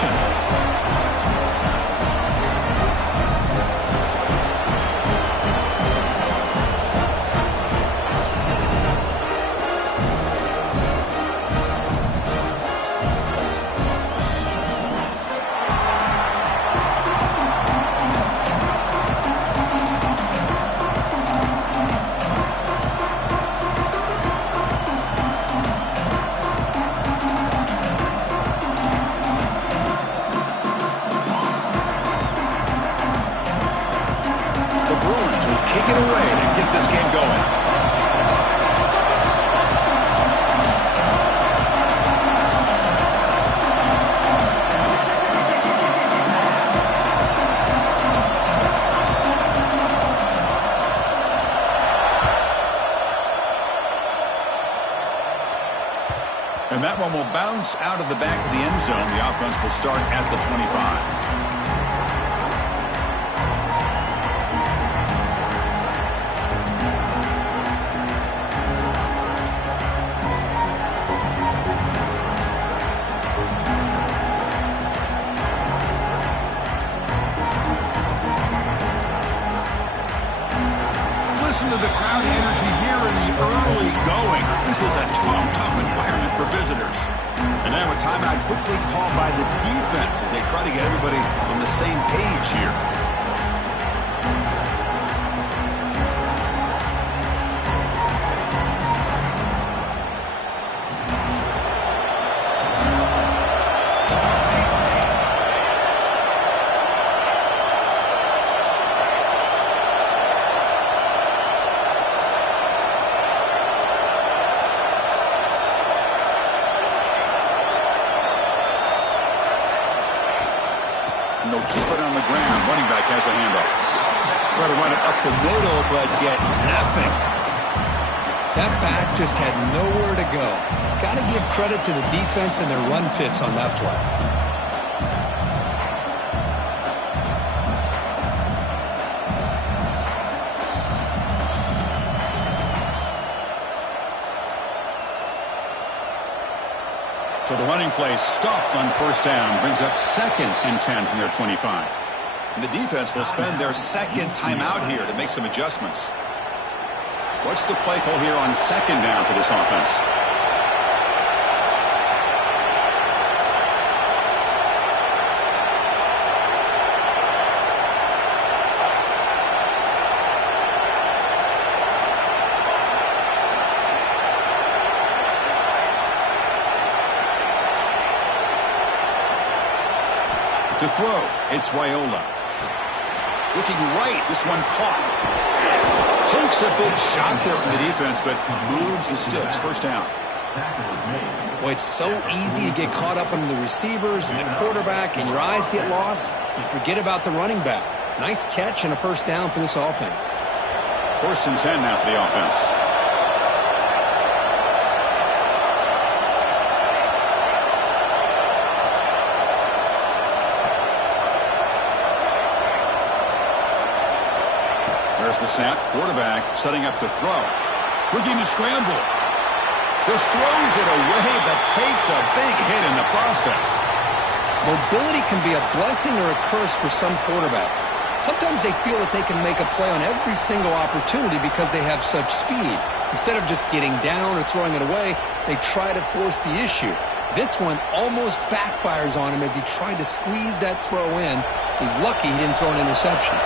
possession. Kick it away to get this game going. And that one will bounce out of the back of the end zone. The offense will start at the 25. Listen to the crowd energy here in the early going. This is a tough environment for visitors. And now a timeout quickly called by the defense as they try to get everybody on the same page here. And they'll keep it on the ground. Running back has the handoff. Try to run it up the middle, but get nothing. That back just had nowhere to go. Got to give credit to the defense and their run fits on that play. So the running play stopped on first down, brings up 2nd and 10 from their 25. And the defense will spend their second timeout here to make some adjustments. What's the play call here on 2nd down for this offense? To throw, it's Raiola. Looking right, this one caught. Takes a big shot there from the defense, but moves the sticks. First down. Well, it's so easy to get caught up on the receivers and the quarterback, and your eyes get lost. You forget about the running back. Nice catch and a first down for this offense. 1st and 10 now for the offense. There's the snap. Quarterback setting up to throw. Looking to scramble. Just throws it away, but takes a big hit in the process. Mobility can be a blessing or a curse for some quarterbacks. Sometimes they feel that they can make a play on every single opportunity because they have such speed. Instead of just getting down or throwing it away, they try to force the issue. This one almost backfires on him as he tried to squeeze that throw in. He's lucky he didn't throw an interception.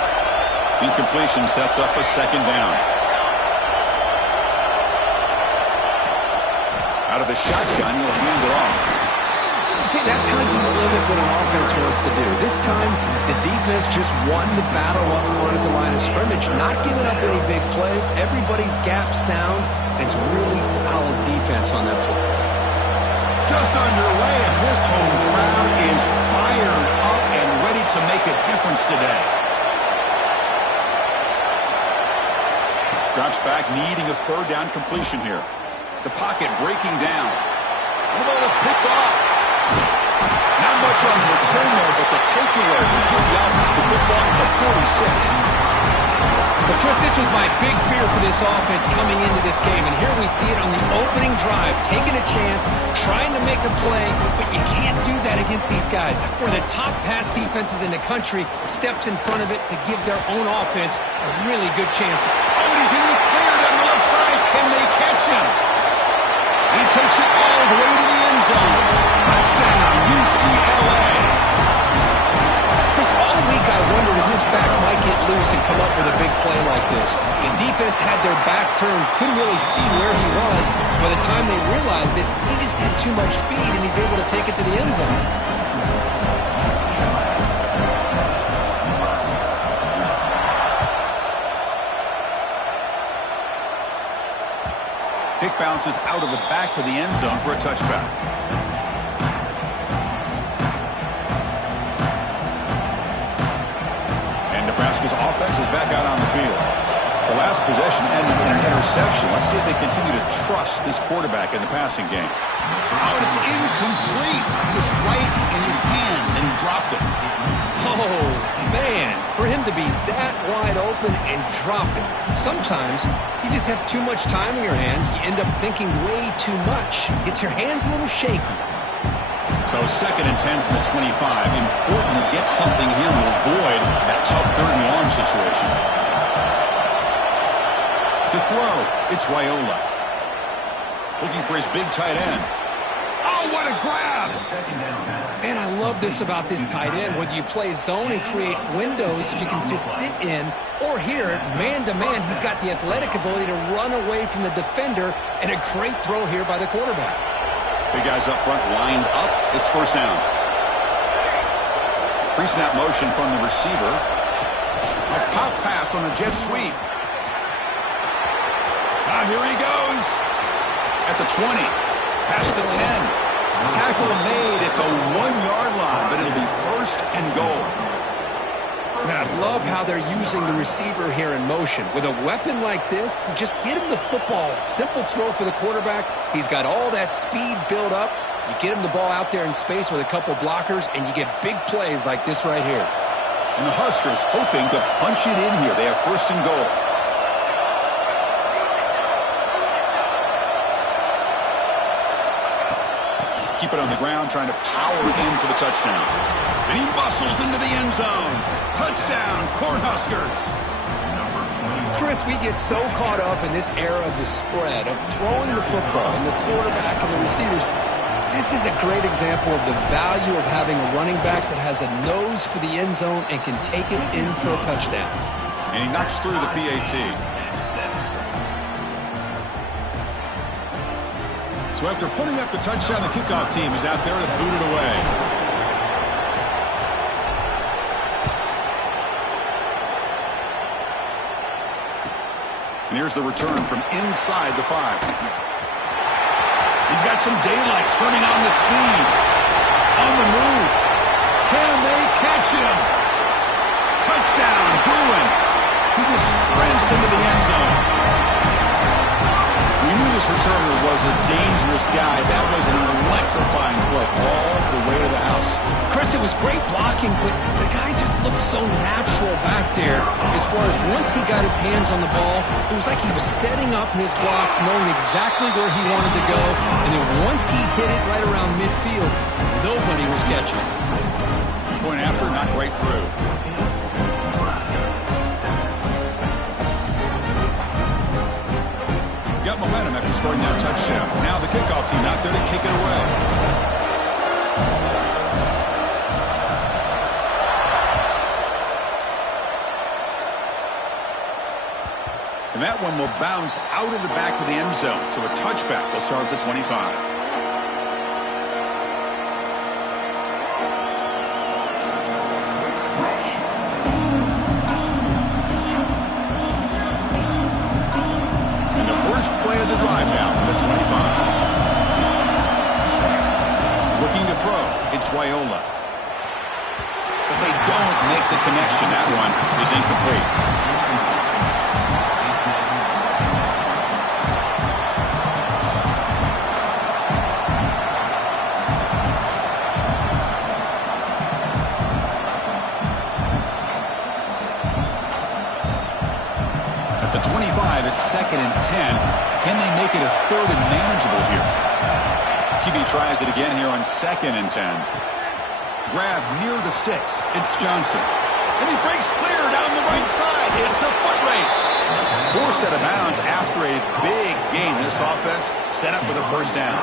Incompletion sets up a 2nd down. Out of the shotgun, he'll hand it off. See, that's how you limit what an offense wants to do. This time, the defense just won the battle up front at the line of scrimmage, not giving up any big plays. Everybody's gap sound, and it's really solid defense on that play. Just underway, and this home crowd is fired up and ready to make a difference today. Drops back, needing a 3rd down completion here. The pocket breaking down. The ball is picked off. Not much on the return there, but the takeaway will give the offense the football at the 46. But Chris, this was my big fear for this offense coming into this game, and here we see it on the opening drive, taking a chance, trying to make a play, but you can't do that against these guys. One of the top pass defenses in the country steps in front of it to give their own offense a really good chance. Oh, and he's in the clear down the left side. Can they catch him? He takes it all the way to the end zone. Touchdown, UCLA. Chris, all week I wondered if this back might get loose and come up with a big play like this. The defense had their back turned, couldn't really see where he was. By the time they realized it, he just had too much speed, and he's able to take it to the end zone. Kick bounces out of the back of the end zone for a touchback. Nebraska's offense is back out on the field. The last possession ended in an interception. Let's see if they continue to trust this quarterback in the passing game. Oh, and it's incomplete. It was right in his hands, and he dropped it. Oh, man, for him to be that wide open and drop it. Sometimes you just have too much time in your hands. You end up thinking way too much. Gets your hands a little shaky. So 2nd and 10 from the 25. Important to get something here to avoid that tough 3rd and long situation. To throw, it's Raiola. Looking for his big tight end. Oh, what a grab! Man, I love this about this tight end. Whether you play zone and create windows you can just sit in, or here, man-to-man, he's got the athletic ability to run away from the defender, and a great throw here by the quarterback. Big guys up front lined up. It's 1st down. Pre-snap motion from the receiver. A pop pass on a jet sweep. Here he goes. At the 20. Past the 10. Tackle made at the 1-yard line, but it'll be 1st and goal. Man, I love how they're using the receiver here in motion. With a weapon like this, just get him the football. Simple throw for the quarterback. He's got all that speed built up. You get him the ball out there in space with a couple blockers, and you get big plays like this right here. And the Huskers hoping to punch it in here. They have 1st and goal. Keep it on the ground, trying to power in for the touchdown. And he muscles into the end zone. Touchdown, Cornhuskers. Chris, we get so caught up in this era of the spread, of throwing the football and the quarterback and the receivers. This is a great example of the value of having a running back that has a nose for the end zone and can take it in for a touchdown. And he knocks through the PAT. So after putting up the touchdown, the kickoff team is out there to boot it away. And here's the return from inside the 5. He's got some daylight, turning on the speed. On the move. Can they catch him? Touchdown, Bruins. He just sprints into the end zone. We knew this returner was a dangerous guy. That was an electrifying play all the way to the house. Chris, it was great blocking, but the guy just looked so natural back there. As far as once he got his hands on the ball, it was like he was setting up his blocks, knowing exactly where he wanted to go. And then once he hit it right around midfield, nobody was catching. Point after, not right through. Got momentum after scoring that touchdown. Now the kickoff team out there to kick it away. And that one will bounce out of the back of the end zone. So a touchback will start at the 25. Play of the drive now from the 25. Looking to throw. It's Raiola. But they don't make the connection. That one is incomplete. 2nd and 10. Can they make it a 3rd and manageable here? QB tries it again here on 2nd and 10. Grab near the sticks. It's Johnson. And he breaks clear down the right side. It's a foot race. Poor set of bounds after a big gain. This offense set up with a 1st down.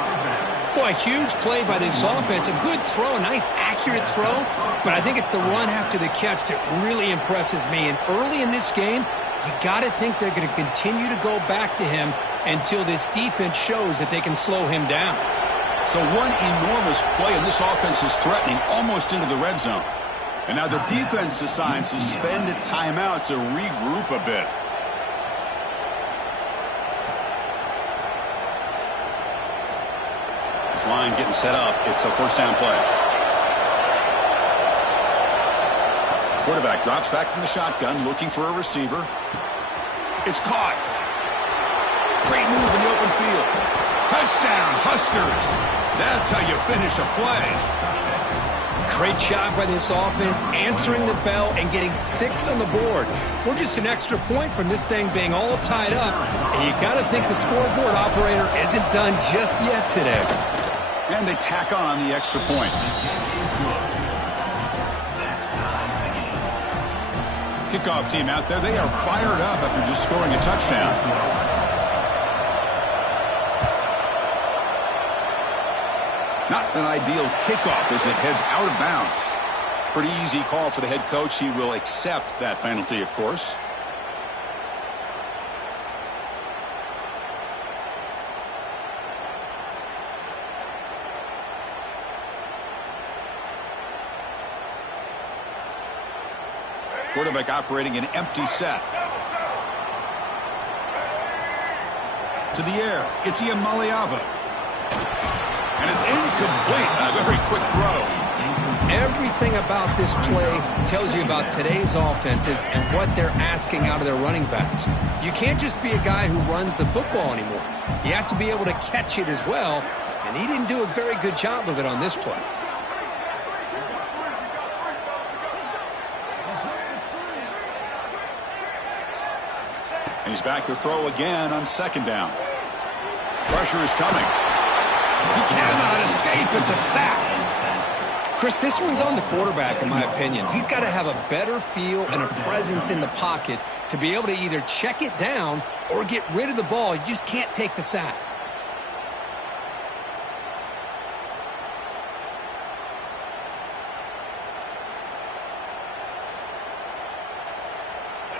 Boy, a huge play by this offense. A good throw, a nice accurate throw. But I think it's the run after the catch that really impresses me. And early in this game, you got to think they're going to continue to go back to him until this defense shows that they can slow him down. So one enormous play, and this offense is threatening almost into the red zone. And now the defense decides to spend a timeout to regroup a bit. This line getting set up. It's a 1st down play. Quarterback drops back from the shotgun, looking for a receiver. It's caught. Great move in the open field. Touchdown, Huskers. That's how you finish a play. Great job by this offense, answering the bell and getting 6 on the board. We're just an extra point from this thing being all tied up. And you got to think the scoreboard operator isn't done just yet today. And they tack on the extra point. Kickoff team out there. They are fired up after just scoring a touchdown. Not an ideal kickoff as it heads out of bounds. Pretty easy call for the head coach. He will accept that penalty, of course. Quarterback operating an empty set. To the air. It's Iamaleava. And it's incomplete. A very quick throw. Everything about this play tells you about today's offenses and what they're asking out of their running backs. You can't just be a guy who runs the football anymore. You have to be able to catch it as well, and he didn't do a very good job of it on this play. And he's back to throw again on 2nd down. Pressure is coming. He cannot escape. It's a sack. Chris, this one's on the quarterback, in my opinion. He's got to have a better feel and a presence in the pocket to be able to either check it down or get rid of the ball. You just can't take the sack.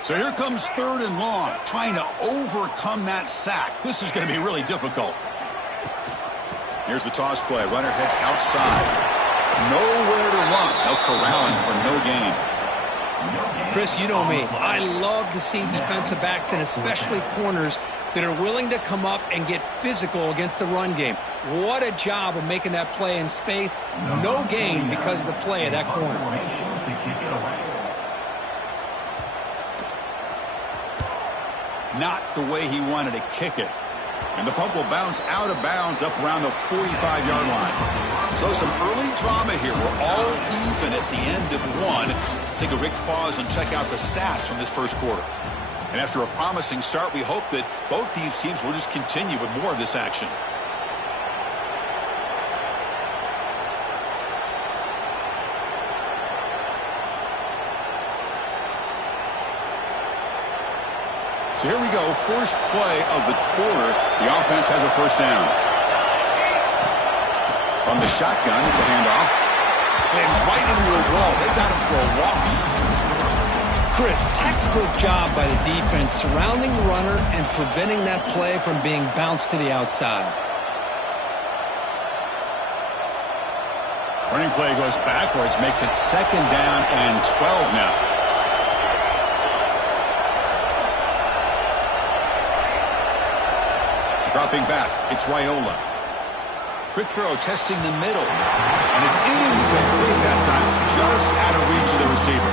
So here comes 3rd and long, trying to overcome that sack. This is going to be really difficult. Here's the toss play. Runner heads outside. Nowhere to run. No corralling for no gain. Chris, you know me. I love to see defensive backs and especially corners that are willing to come up and get physical against the run game. What a job of making that play in space. No gain because of the play of that corner. Not the way he wanted to kick it. And the puck will bounce out of bounds up around the 45-yard line. So some early drama here. We're all even at the end of one. Take a quick pause and check out the stats from this first quarter. And after a promising start, we hope that both these teams will just continue with more of this action. So here we go, first play of the quarter. The offense has a 1st down. From the shotgun, it's a handoff. Slams right into a wall. They've got him for a loss. Chris, textbook job by the defense surrounding the runner and preventing that play from being bounced to the outside. Running play goes backwards, makes it 2nd down and 12 now. Dropping back, it's Raiola. Quick throw, testing the middle. And it's incomplete that time, just out of reach of the receiver.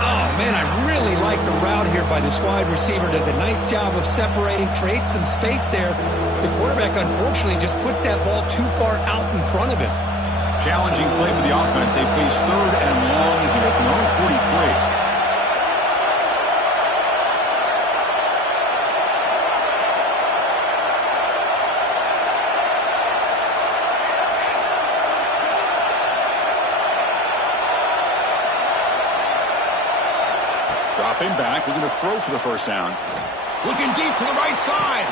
Oh, man, I really like the route here by this wide receiver. Does a nice job of separating, creates some space there. The quarterback, unfortunately, just puts that ball too far out in front of him. Challenging play for the offense. They face 3rd and long here from their own 43. Dropping back, looking to throw for the first down. Looking deep to the right side.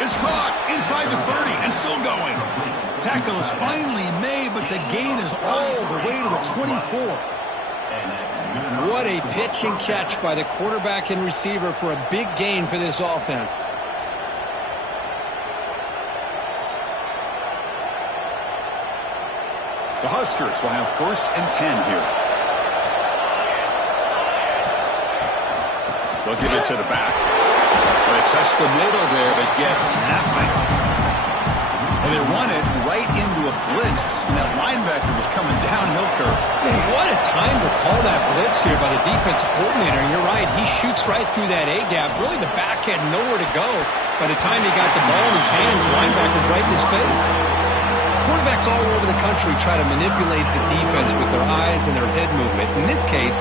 It's caught inside the 30 and still going. Tackle is finally made, but the gain is all the way to the 24. What a pitch and catch by the quarterback and receiver for a big gain for this offense. The Huskers will have 1st and 10 here. They'll give it to the back. They test the middle there, but get nothing. And they run it right into a blitz, and that linebacker was coming downhill curve. Man, what a time to call that blitz here by the defensive coordinator. And you're right, he shoots right through that A-gap. Really, the back had nowhere to go. By the time he got the ball in his hands, the linebacker's right in his face. Quarterbacks all over the country try to manipulate the defense with their eyes and their head movement. In this case,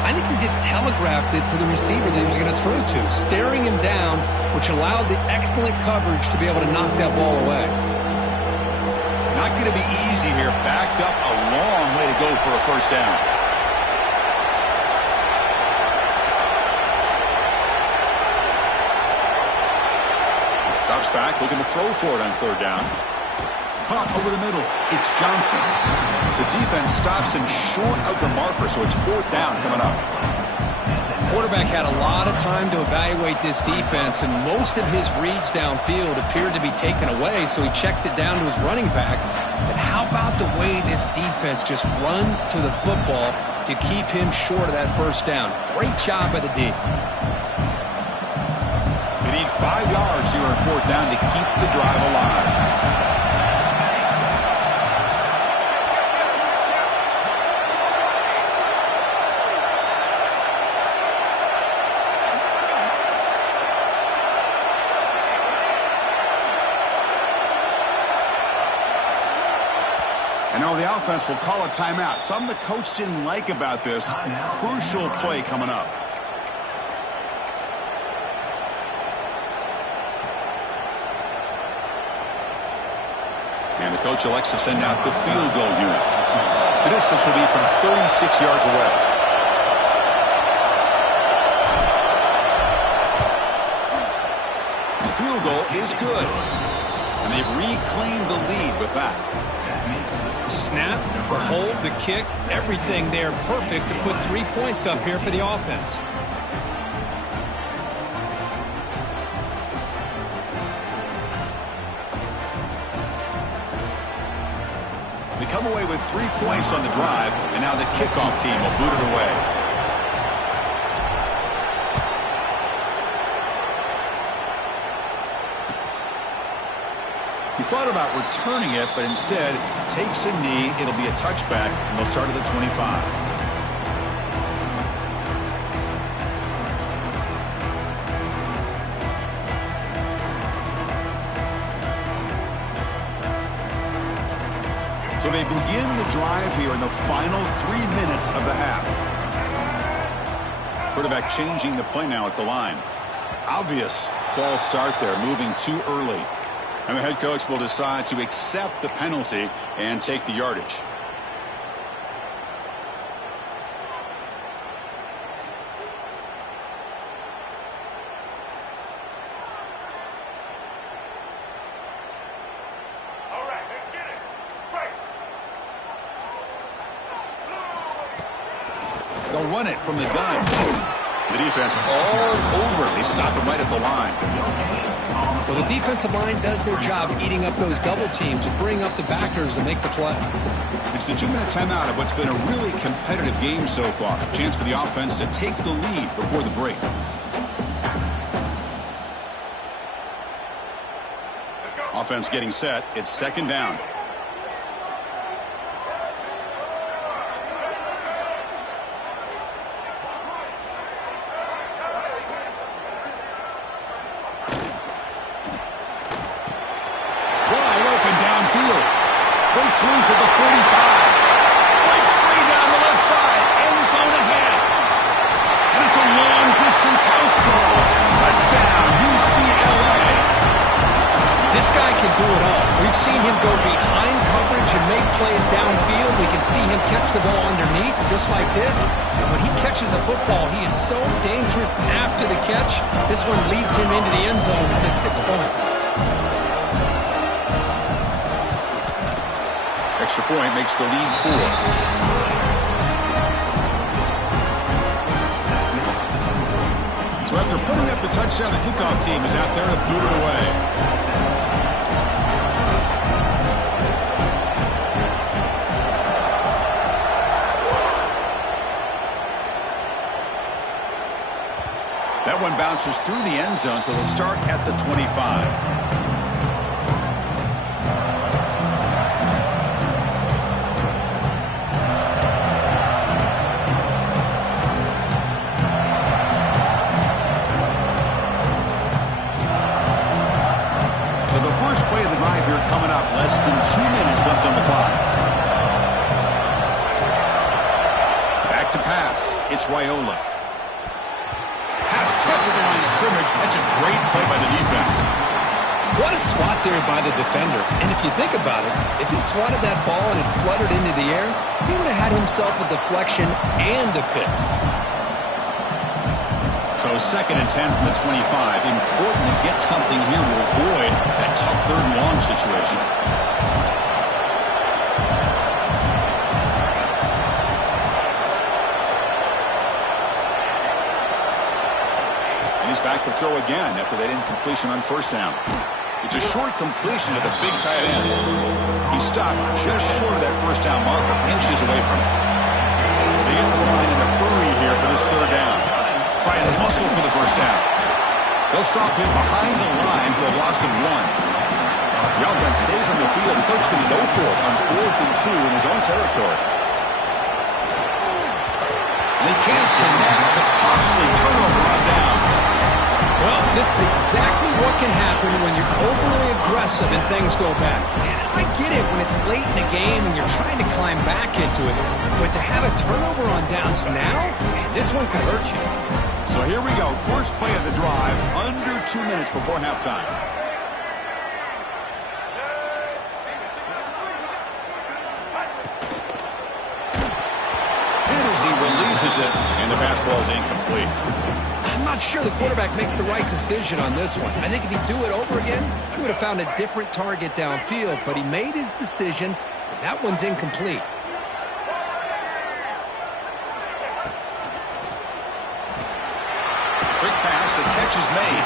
I think he just telegraphed it to the receiver that he was going to throw to, staring him down, which allowed the excellent coverage to be able to knock that ball away. Not going to be easy here. Backed up a long way to go for a first down. Drops back, looking to throw for it on 3rd down. Caught over the middle. It's Johnson. The defense stops him short of the marker, so it's 4th down coming up. Quarterback had a lot of time to evaluate this defense, and most of his reads downfield appeared to be taken away, so he checks it down to his running back. But how about the way this defense just runs to the football to keep him short of that first down? Great job by the D. They need 5 yards here on 4th down to keep the drive alive. And now the offense will call a timeout. Something the coach didn't like about this. Crucial play coming up. And the coach elects to send out the field goal unit. The distance will be from 36 yards away. The field goal is good. And they've reclaimed the lead with that. Snap, the hold, the kick, everything there perfect to put 3 points up here for the offense. They come away with 3 points on the drive, and now the kickoff team will boot it away. He thought about returning it, but instead takes a knee. It'll be a touchback, and they'll start at the 25. So they begin the drive here in the final 3 minutes of the half. Quarterback changing the play now at the line. Obvious false start there, moving too early. And the head coach will decide to accept the penalty and take the yardage. All right, let's get it. Right. They'll run it from the gun. The defense all over. They stop him right at the line. Well, the defensive line does their job eating up those double teams, freeing up the backers to make the play. It's the 2-minute timeout of what's been a really competitive game so far. A chance for the offense to take the lead before the break. Offense getting set. It's 2nd down. Breaks loose at the 45. Breaks free down the left side. End zone ahead. And it's a long-distance house call. Touchdown, UCLA. This guy can do it all. We've seen him go behind coverage and make plays downfield. We can see him catch the ball underneath, just like this. And when he catches a football, he is so dangerous after the catch. This one leads him into the end zone for the 6 points. Extra point makes the lead 4. So after putting up the touchdown, the kickoff team is out there to boot it away. That one bounces through the end zone, so they'll start at the 25. So the first play of the drive here coming up, less than 2 minutes left on the clock. Back to pass. It's Raiola. Pass tipped to the line of scrimmage. That's a great play by the defense. What a swat there by the defender. And if you think about it, if he swatted that ball and it fluttered into the air, he would have had himself a deflection and a pick. So 2nd and 10 from the 25. Important to get something here to avoid that tough 3rd and long situation. He's back to throw again after that incompletion on 1st down. It's a short completion to the big tight end. He stopped just short of that 1st down marker, inches away from it. They get to the line in a hurry here for this 3rd down. Try and hustle for the 1st down. They'll stop him behind the line for a loss of 1. The offense stays on the field. The coach going to go for it on 4th and 2 in his own territory. And they can't connect. It's a costly turnover on downs. Well, this is exactly what can happen when you're overly aggressive and things go bad. And I get it when it's late in the game and you're trying to climb back into it. But to have a turnover on downs now, man, this one could hurt you. So here we go. First play of the drive, under 2 minutes before halftime. And as he releases it, and the pass ball is incomplete. I'm not sure the quarterback makes the right decision on this one. I think if he'd do it over again, he would have found a different target downfield, but he made his decision, and that one's incomplete. Quick pass, the catch is made.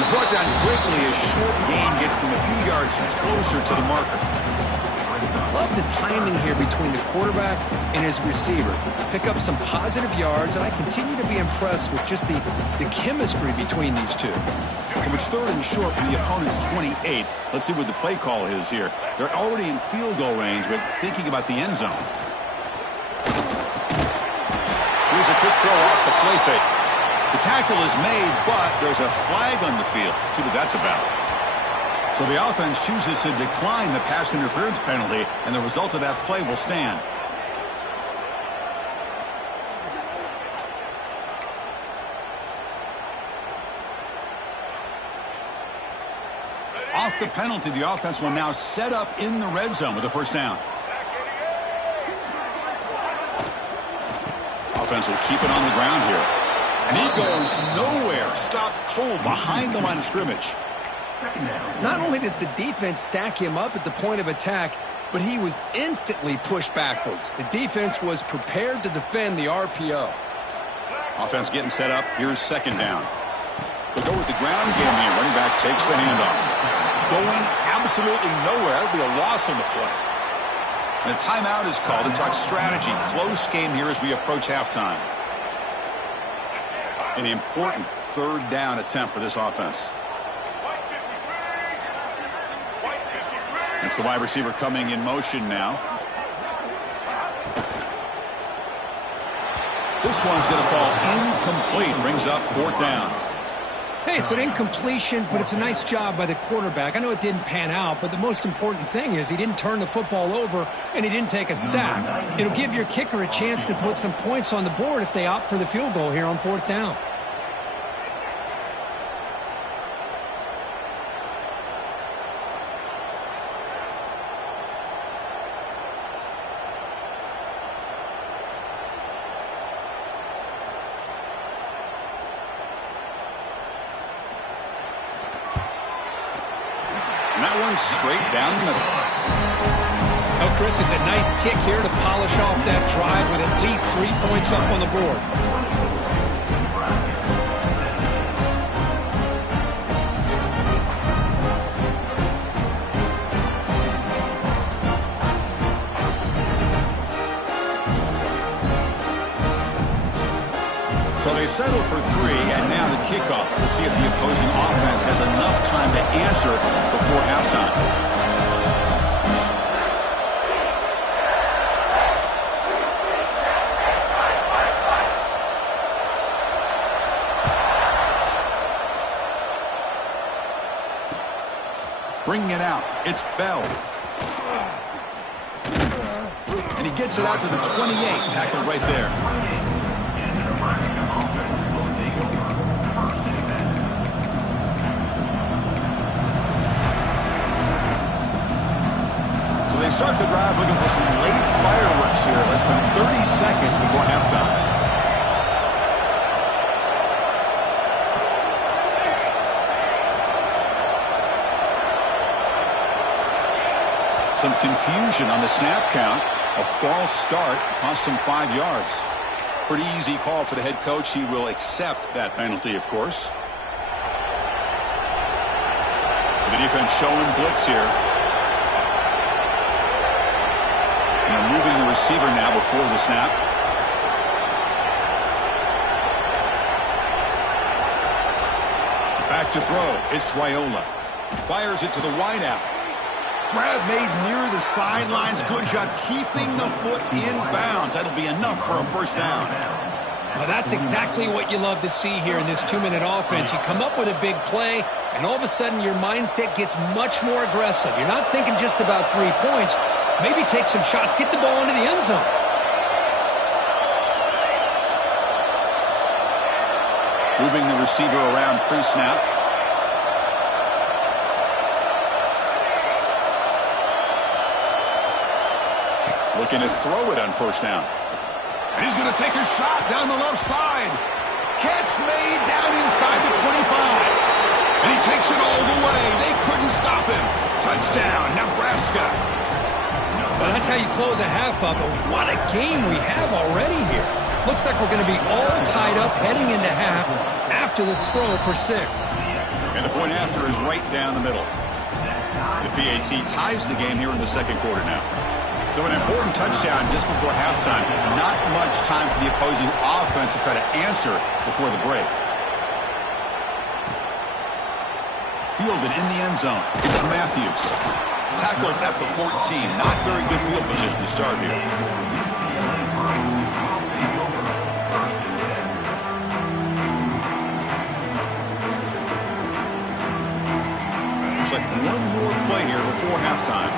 He's brought down quickly as short gain gets them a few yards closer to the marker. Love the timing here between the quarterback and his receiver. Pick up some positive yards, and I continue to be impressed with just the chemistry between these two. So it's 3rd and short from the opponent's 28. Let's see what the play call is here. They're already in field goal range, but thinking about the end zone. Here's a quick throw off the play fake. The tackle is made, but there's a flag on the field. Let's see what that's about. So the offense chooses to decline the pass interference penalty, and the result of that play will stand. Off the penalty, the offense will now set up in the red zone with a 1st down. Offense will keep it on the ground here. And he goes nowhere. Stopped cold behind the line of scrimmage. Not only does the defense stack him up at the point of attack, but he was instantly pushed backwards. The defense was prepared to defend the RPO. Offense getting set up. Here's 2nd down. They'll go with the ground game here. Running back takes the handoff. Going absolutely nowhere. That'll be a loss on the play. And a timeout is called to talk strategy. Close game here as we approach halftime. An important 3rd down attempt for this offense. It's the wide receiver coming in motion now. This one's going to fall incomplete. Brings up 4th down. Hey, it's an incompletion, but it's a nice job by the quarterback. I know it didn't pan out, but the most important thing is he didn't turn the football over and he didn't take a sack. It'll give your kicker a chance to put some points on the board if they opt for the field goal here on 4th down. And that one's straight down the middle. Oh, Chris, it's a nice kick here to polish off that drive with at least 3 points up on the board. So they settle for 3, and now the kickoff. We'll see if the opposing offense has enough time to answer before halftime. Bringing it out, it's Bell. And he gets it out to the 28, tackled right there. They start the drive looking for some late fireworks here, less than 30 seconds before halftime. Some confusion on the snap count. A false start cost some 5 yards. Pretty easy call for the head coach. He will accept that penalty, of course. The defense showing blitz here. Moving the receiver now before the snap. Back to throw. It's Raiola. Fires it to the wideout. Grab made near the sidelines. Good job keeping the foot in bounds. That'll be enough for a first down. Well, that's exactly what you love to see here in this 2-minute offense. You come up with a big play, and all of a sudden your mindset gets much more aggressive. You're not thinking just about 3 points. Maybe take some shots, get the ball into the end zone. Moving the receiver around pre-snap. Looking to throw it on first down. And he's going to take a shot down the left side. Catch made down inside the 25. And he takes it all the way. They couldn't stop him. Touchdown, Nebraska. Well, that's how you close a half up. But what a game we have already here. Looks like we're going to be all tied up heading into half after this throw for 6. And the point after is right down the middle. The PAT ties the game here in the second quarter now. So an important touchdown just before halftime. Not much time for the opposing offense to try to answer before the break. Fielded in the end zone. It's Matthews. Tackled at the 14. Not very good field position to start here. Looks like one more play here before halftime.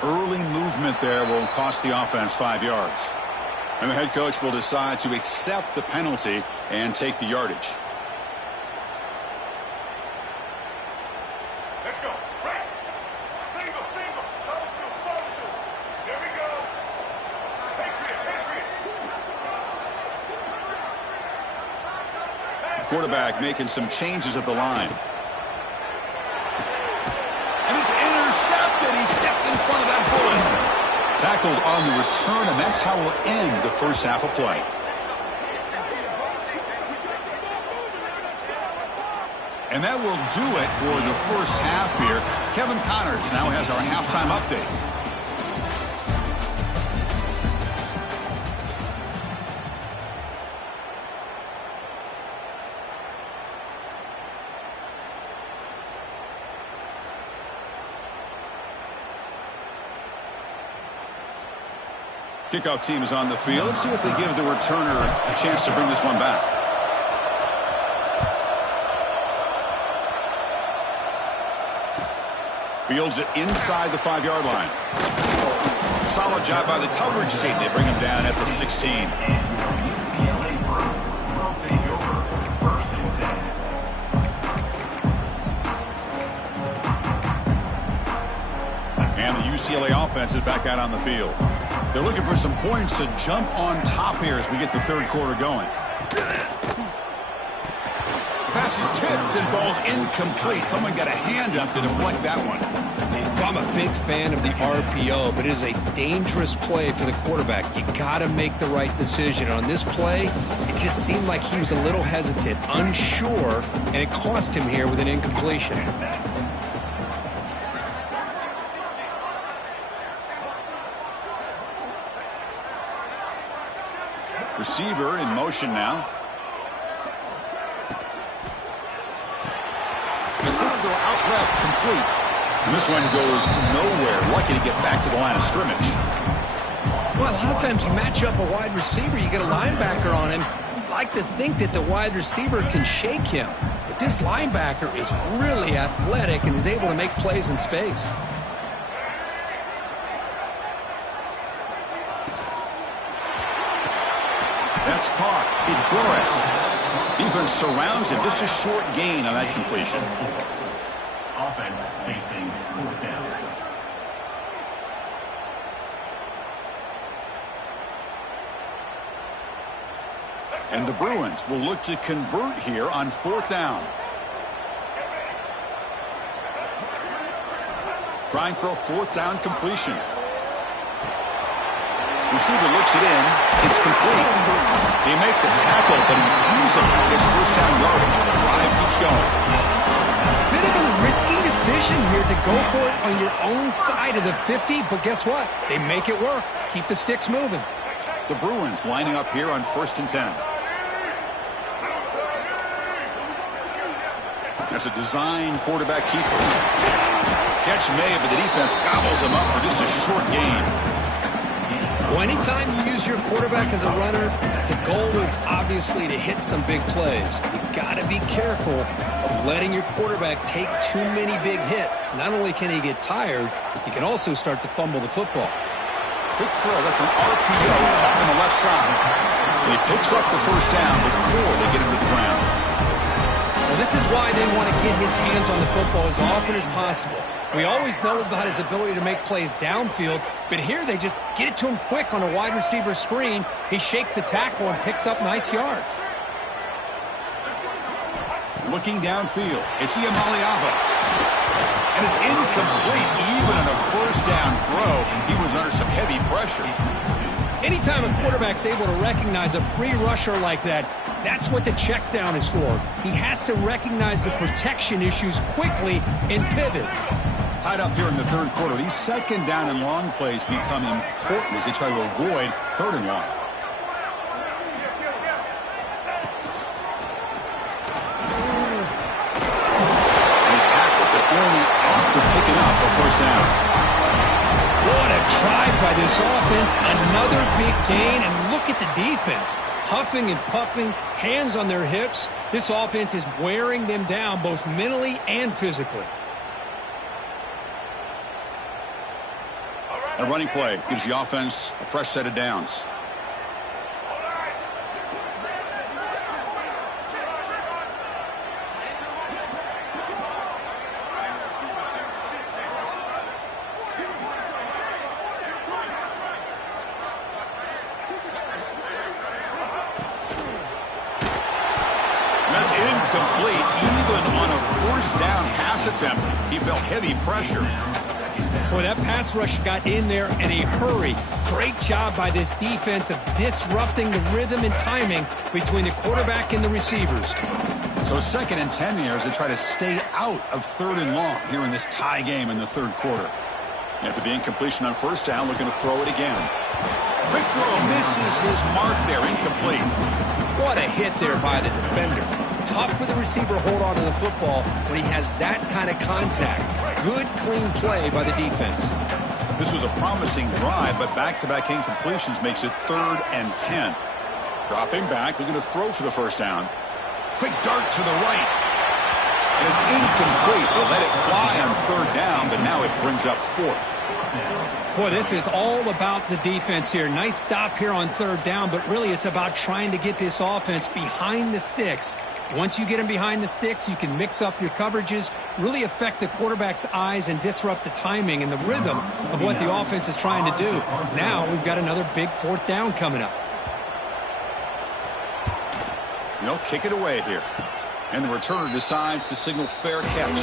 Early movement there will cost the offense 5 yards. And the head coach will decide to accept the penalty and take the yardage. Let's go. Right. Single. Social. There we go. Patriot. Quarterback making some changes at the line. And it's intercepted. He stepped in front of that bullet. Tackled on the return, and that's how we'll end the first half of play. And that will do it for the first half here. Kevin Connors now has our halftime update. Kickoff team is on the field. Let's see if they give the returner a chance to bring this one back. Fields it inside the 5-yard line. Solid job by the coverage team. They bring him down at the 16. And the UCLA offense is back out on the field. They're looking for some points to jump on top here as we get the third quarter going. The pass is tipped and falls incomplete. Someone got a hand up to deflect that one. I'm a big fan of the RPO, but it is a dangerous play for the quarterback. You got to make the right decision. On this play, it just seemed like he was a little hesitant, unsure, and it cost him here with an incompletion. Receiver in motion now. The quick throw out left, complete. And this one goes nowhere. Lucky to get back to the line of scrimmage. Well, a lot of times you match up a wide receiver, you get a linebacker on him. You'd like to think that the wide receiver can shake him. But this linebacker is really athletic and is able to make plays in space. That's caught. It's Flores. Defense surrounds him. Just a short gain on that completion. Offense facing fourth down. And the Bruins will look to convert here on fourth down. Trying for a fourth down completion. Receiver looks it in. It's complete. They make the tackle, but he easily gets first down yardage, and the drive keeps going. Bit of a risky decision here to go for it on your own side of the 50, but guess what? They make it work. Keep the sticks moving. The Bruins lining up here on 1st and 10. That's a design quarterback keeper. Catch made, but the defense gobbles him up for just a short gain. Well, anytime you use your quarterback as a runner, the goal is obviously to hit some big plays. You got to be careful of letting your quarterback take too many big hits. Not only can he get tired, he can also start to fumble the football. Quick throw. That's an RPO caught on the left side. And he picks up the first down before they get him to the ground. Well, this is why they want to get his hands on the football as often as possible. We always know about his ability to make plays downfield, but here they just get it to him quick on a wide receiver screen. He shakes the tackle and picks up nice yards. Looking downfield, it's Iamaleava. And it's incomplete. Even on a first down throw, he was under some heavy pressure. Anytime a quarterback's able to recognize a free rusher like that, that's what the check down is for. He has to recognize the protection issues quickly and pivot. Tied up here in the third quarter, these second down and long plays become important as they try to avoid third and long. And his tackle, but only after picking up a first down. What a drive by this offense. Another big gain, and look at the defense. Huffing and puffing, hands on their hips. This offense is wearing them down both mentally and physically. A running play gives the offense a fresh set of downs. That's incomplete. Even on a first down pass attempt, he felt heavy pressure. Boy, that pass rush got in there in a hurry. Great job by this defense of disrupting the rhythm and timing between the quarterback and the receivers. So 2nd and 10 here as they try to stay out of third and long here in this tie game in the third quarter. After the incompletion on first down, looking to throw it again. Quick throw misses his mark there, incomplete. What a hit there by the defender. Tough for the receiver to hold on to the football when he has that kind of contact. Good, clean play by the defense. This was a promising drive, but back-to-back incompletions makes it 3rd and 10. Dropping back, looking to throw for the first down. Quick dart to the right. And it's incomplete. They let it fly on 3rd down, but now it brings up 4th. Boy, this is all about the defense here. Nice stop here on 3rd down, but really it's about trying to get this offense behind the sticks Once you get him behind the sticks, you can mix up your coverages, really affect the quarterback's eyes and disrupt the timing and the rhythm of what the offense is trying to do. Now we've got another big 4th down coming up. They'll kick it away here. And the returner decides to signal fair catch.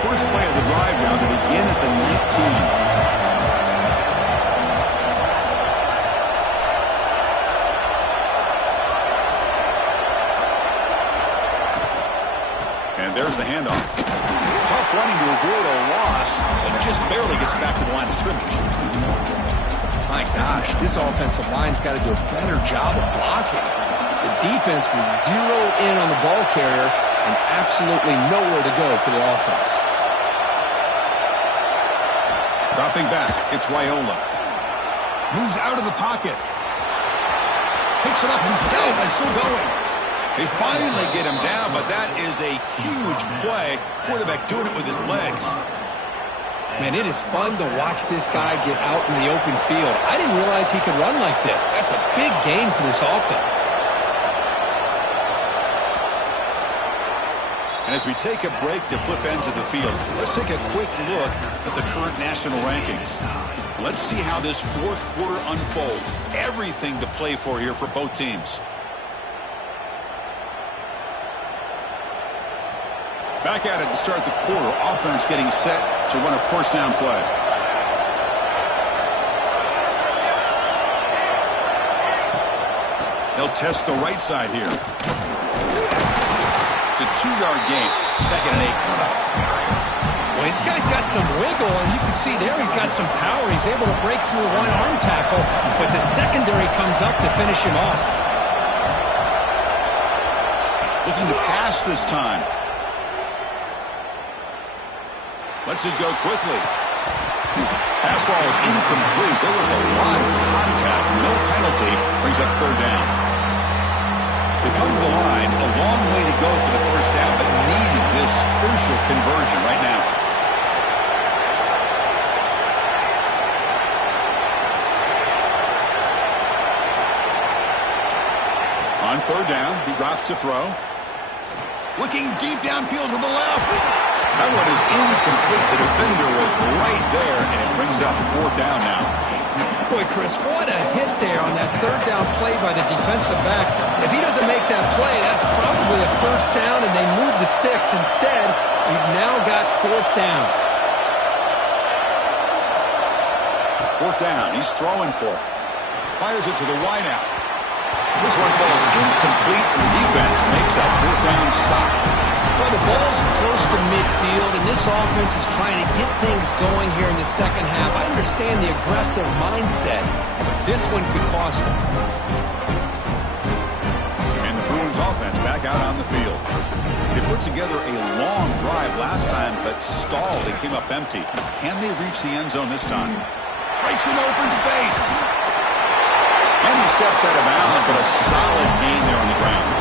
First play of the drive now to begin at the 19. And there's the handoff. Tough running to avoid a loss, but just barely gets back to the line of scrimmage. My gosh, this offensive line's got to do a better job of blocking. The defense was zeroed in on the ball carrier and absolutely nowhere to go for the offense. Dropping back, it's Raiola. Moves out of the pocket. Picks it up himself and still going. They finally get him down, but that is a huge play. Quarterback doing it with his legs. Man, it is fun to watch this guy get out in the open field. I didn't realize he could run like this. That's a big gain for this offense. And as we take a break to flip ends of the field, let's take a quick look at the current national rankings. Let's see how this 4th quarter unfolds. Everything to play for here for both teams. Back at it to start the quarter. Offense getting set to run a 1st down play. They'll test the right side here. A 2-yard gain. 2nd and 8 coming up. Well, this guy's got some wiggle, and you can see there he's got some power. He's able to break through one arm tackle, but the secondary comes up to finish him off. Looking to pass this time. Lets it go quickly. Pass ball is incomplete. There was a lot of contact. No penalty. Brings up 3rd down. They come to the line, a long way to go for the 1st down, but needing this crucial conversion right now. On 3rd down, he drops to throw. Looking deep downfield to the left. That one is incomplete. The defender was right there, and it brings up 4th down now. Boy, Chris, what a hit there on that 3rd down play by the defensive back. If he doesn't make that play, that's probably a 1st down, and they move the sticks. Instead, we've now got 4th down. 4th down, he's throwing for it. Fires it to the wideout. This one falls incomplete, and the defense makes that 4th down stop. Well, the ball's close to midfield, and this offense is trying to get things going here in the 2nd half. I understand the aggressive mindset, but this one could cost them. And the Bruins offense back out on the field. They put together a long drive last time, but stalled and came up empty. Can they reach the end zone this time? Breaks an open space. And he steps out of bounds, but a solid gain there on the ground.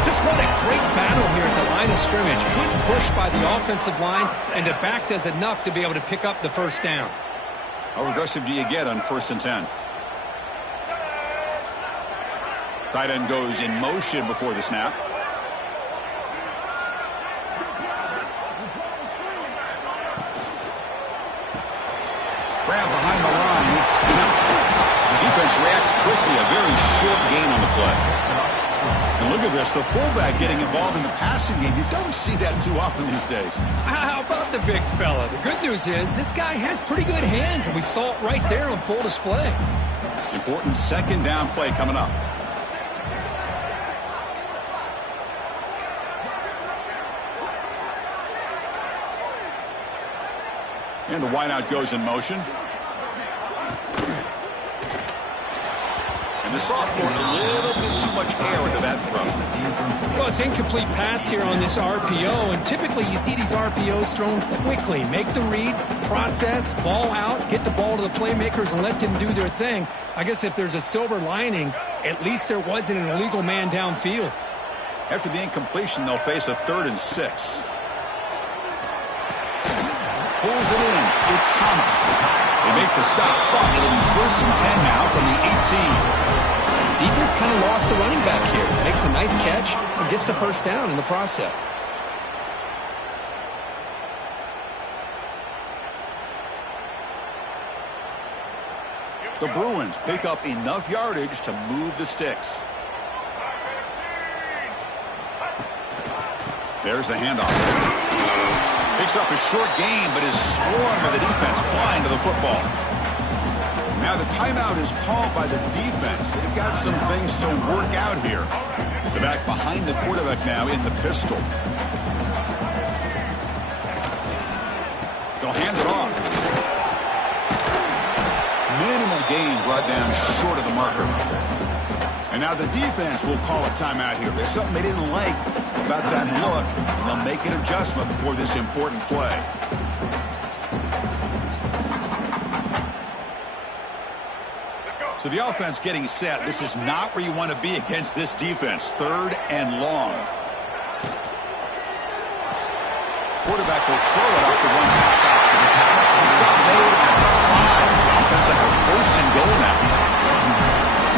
Just what a great battle here at the line of scrimmage. Good push by the offensive line, and the back does enough to be able to pick up the 1st down. How aggressive do you get on 1st and 10? Tight end goes in motion before the snap. Grab behind the line. It's the defense reacts quickly. A very short gain on the play. And look at this, the fullback getting involved in the passing game. You don't see that too often these days. How about the big fella? The good news is this guy has pretty good hands, and we saw it right there on full display. Important 2nd down play coming up. And the wideout goes in motion. And the sophomore, a little bit too much air into that throw. Well, it's incomplete pass here on this RPO, and typically you see these RPOs thrown quickly. Make the read, process, ball out, get the ball to the playmakers and let them do their thing. I guess if there's a silver lining, at least there wasn't an illegal man downfield. After the incompletion, they'll face a 3rd and 6. Pulls it in. It's Thomas. They make the stop, but it'll be 1st and 10 now from the 18. Defense kind of lost the running back here. Makes a nice catch and gets the first down in the process. The Bruins pick up enough yardage to move the sticks. There's the handoff. Picks up a short gain, but is swarmed by the defense flying to the football. Now the timeout is called by the defense. They've got some things to work out here. The back behind the quarterback now in the pistol. They'll hand it off. Minimal gain brought down short of the marker. And now the defense will call a timeout here. There's something they didn't like about that look. And they'll make an adjustment before this important play. So the offense getting set. This is not where you want to be against this defense. 3rd and long. Quarterback will throw it off the one-pass option. Stop made at the 5. The offense has a 1st and goal now.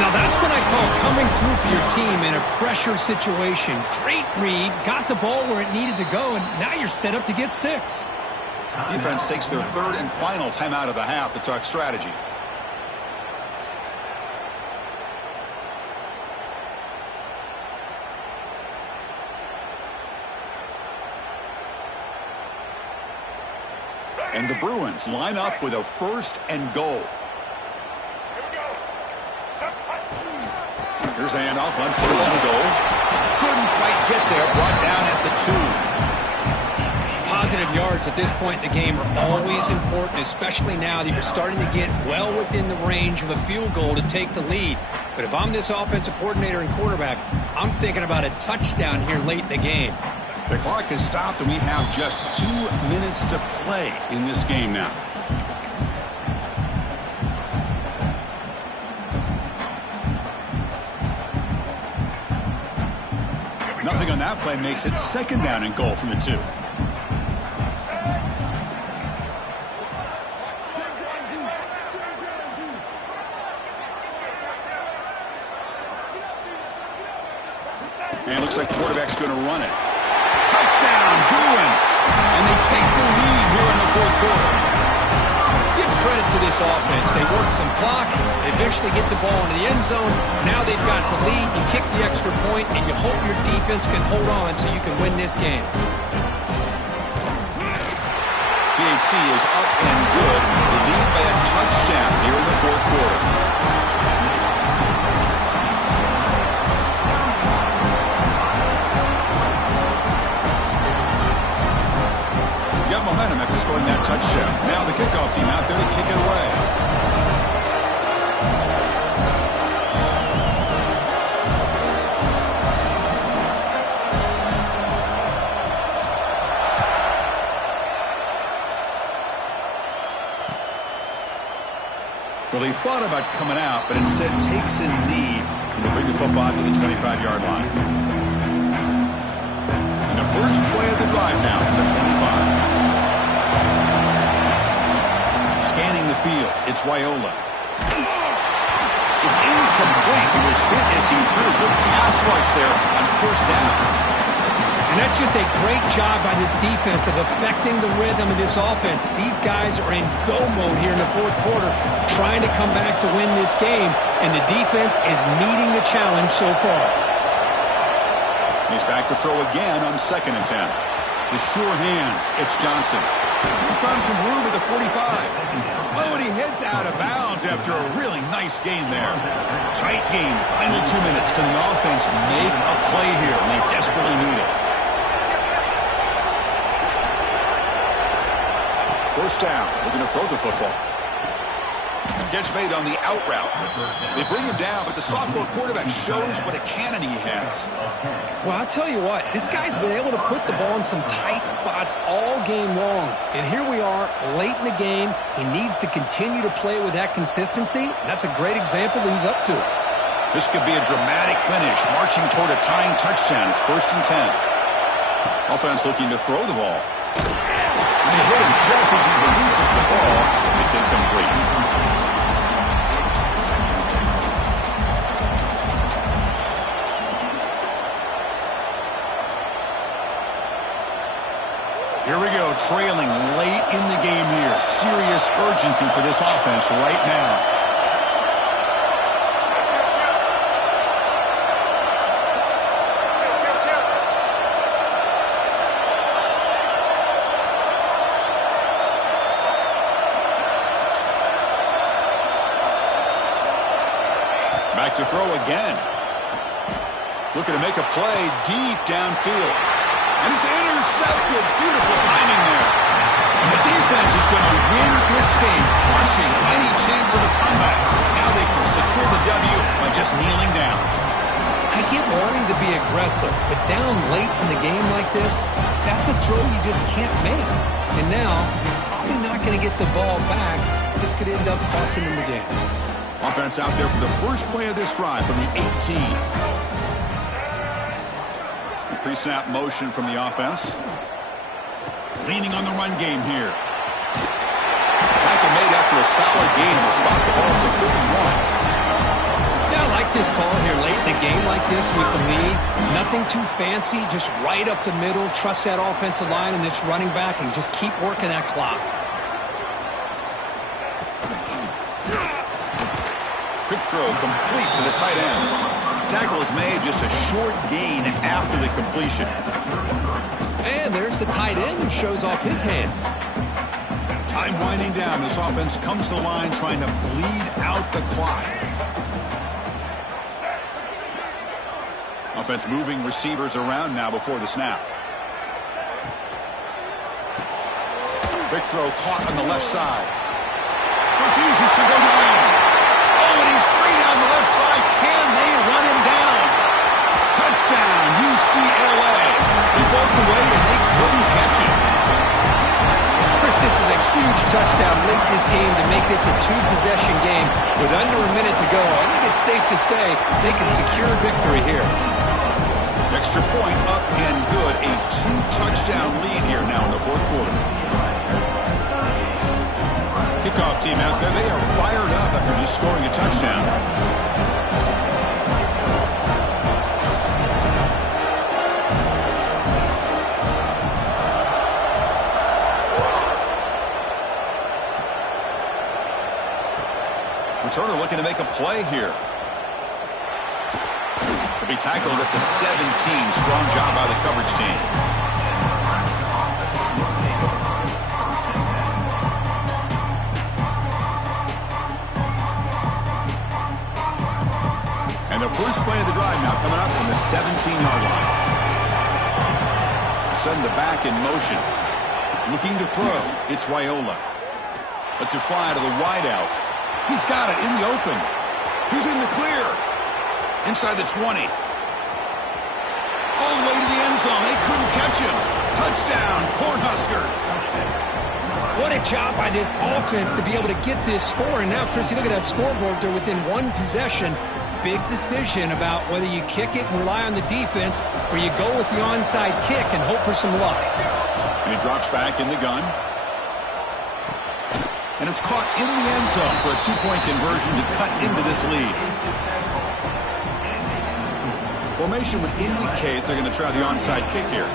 Now that's what I call coming through for your team in a pressure situation. Great read, got the ball where it needed to go, and now you're set up to get 6. Defense takes their 3rd and final timeout of the half to talk strategy. And the Bruins line up with a 1st and goal. Here's the handoff on 1st and goal. Couldn't quite get there. Brought down at the 2. Positive yards at this point in the game are always important, especially now that you're starting to get well within the range of a field goal to take the lead. But if I'm this offensive coordinator and quarterback, I'm thinking about a touchdown here late in the game. The clock has stopped, and we have just 2 minutes to play in this game now. Nothing on that play makes it 2nd down and goal from the 2. And it looks like the quarterback's going to run it. Touchdown, Bruins! And they take the lead here in the 4th quarter. Give credit to this offense. They work some clock. They eventually get the ball into the end zone. Now they've got the lead. You kick the extra point, and you hope your defense can hold on so you can win this game. PAT is up and good. They lead by a touchdown here in the 4th quarter. Got momentum after scoring that touchdown. Now the kickoff team out there to kick it away. Well, he thought about coming out, but instead takes a knee and will bring the football to the 25-yard line. And the first play of the drive now from the 25. Scanning the field, it's Raiola. It's incomplete. He was hit as he threw. Good pass rush there on 1st down. And that's just a great job by this defense of affecting the rhythm of this offense. These guys are in go mode here in the 4th quarter, trying to come back to win this game, and the defense is meeting the challenge so far. He's back to throw again on 2nd and 10. The sure hands, it's Johnson. He's found some room at the 45. Oh, and he heads out of bounds after a really nice gain there. Tight game, final 2 minutes. Can the offense make a play here? And they desperately need it. 1st down. They're going to throw the football. Catch made on the out route. They bring him down, but the sophomore quarterback shows what a cannon he has. Well, I'll tell you what, this guy's been able to put the ball in some tight spots all game long. And here we are, late in the game. He needs to continue to play with that consistency. And that's a great example that he's up to it. This could be a dramatic finish, marching toward a tying touchdown. It's 1st and 10. Offense looking to throw the ball. They hit him just as he releases the ball. It's incomplete. Here we go, trailing late in the game here. Serious urgency for this offense right now. Back to throw again. Looking to make a play deep downfield. And it's intercepted. Beautiful timing there. And the defense is going to win this game, crushing any chance of a comeback. Now they can secure the W by just kneeling down. I get wanting to be aggressive, but down late in the game like this, that's a throw you just can't make. And now, you're probably not going to get the ball back. This could end up costing them the game. Offense out there for the first play of this drive from the 18. Pre-snap motion from the offense. Leaning on the run game here. Tackle made after a solid game to spot the ball for 31. Yeah, I like this call here late in the game like this with the lead. Nothing too fancy, just right up the middle. Trust that offensive line and this running back and just keep working that clock. Quick throw complete to the tight end. Tackle is made, just a short gain after the completion. And there's the tight end who shows off his hands. Time winding down. This offense comes to the line trying to bleed out the clock. Offense moving receivers around now before the snap. Quick throw caught on the left side. Refuses to go down. And he's free down the left side. Can they run him down? Touchdown, UCLA. They broke away and they couldn't catch him. Chris, this is a huge touchdown late in this game to make this a two-possession game with under a minute to go. I think it's safe to say they can secure victory here. Extra point up and good. A two-touchdown lead here now in the fourth quarter. Kickoff team out there, they are fired up after just scoring a touchdown. Returner looking to make a play here. He'll be tackled at the 17. Strong job by the coverage team. The first play of the drive now coming up from the 17-yard line. Send the back in motion. Looking to throw. It's Raiola. Lets it fly to the wideout. He's got it in the open. He's in the clear. Inside the 20. All the way to the end zone. They couldn't catch him. Touchdown, Cornhuskers. What a job by this offense to be able to get this score. And now, Chris, you look at that scoreboard. They're within one possession. Big decision about whether you kick it and rely on the defense or you go with the onside kick and hope for some luck. And he drops back in the gun. And it's caught in the end zone for a two-point conversion to cut into this lead. Formation would indicate they're going to try the onside kick here.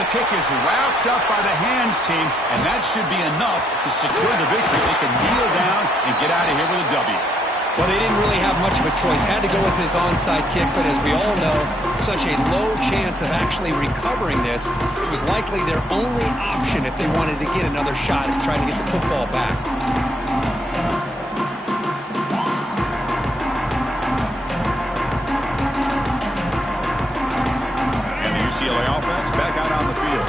The kick is wrapped up by the hands team, and that should be enough to secure the victory. They can kneel down and get out of here with a W. Well, they didn't really have much of a choice. Had to go with his onside kick, but as we all know, such a low chance of actually recovering this. It was likely their only option if they wanted to get another shot at trying to get the football back. UCLA offense back out on the field.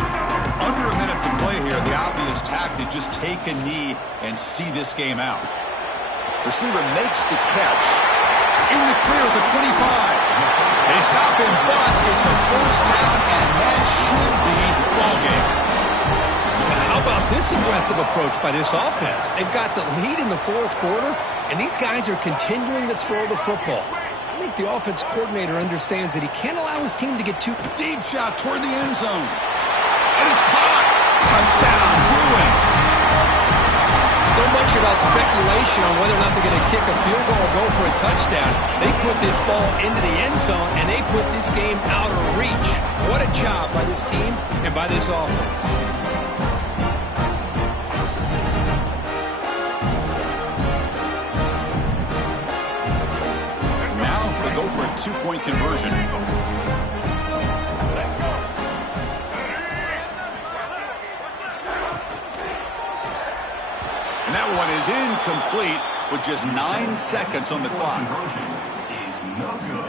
Under a minute to play here, the obvious tactic, just take a knee and see this game out. Receiver makes the catch. In the clear at the 25. They stop him, but it's a first down, and that should be the ball game. How about this aggressive approach by this offense? They've got the lead in the fourth quarter, and these guys are continuing to throw the football. think the offense coordinator understands that he can't allow his team to get too... Deep shot toward the end zone. And it's caught. Touchdown, Bruins. So much about speculation on whether or not they're going to kick a field goal or go for a touchdown. They put this ball into the end zone, and they put this game out of reach. What a job by this team and by this offense. Now they go for a two-point conversion. And that one is incomplete with just 9 seconds on the clock.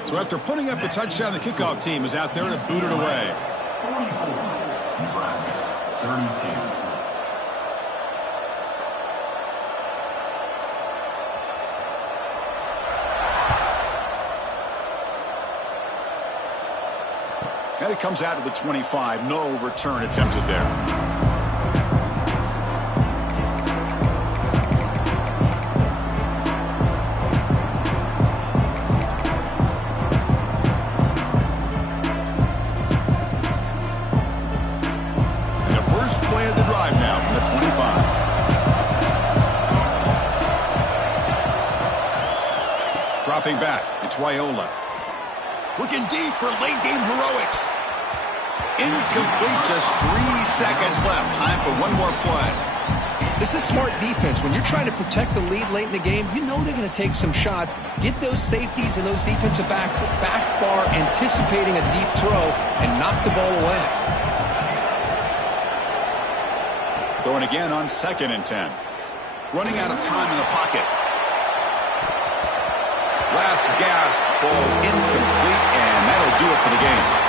So after putting up a touchdown, the kickoff team is out there to boot it away. 44, Nebraska, 32. And it comes out to the 25. No return attempted there. Play of the drive now from the 25. Dropping back, it's Raiola. Looking deep for late game heroics. Incomplete, just 3 seconds left. Time for one more play. This is smart defense. When you're trying to protect the lead late in the game, you know they're going to take some shots. Get those safeties and those defensive backs back far, anticipating a deep throw, and knock the ball away. Throwing again on 2nd and 10. Running out of time in the pocket. Last gasp falls incomplete, and that'll do it for the game.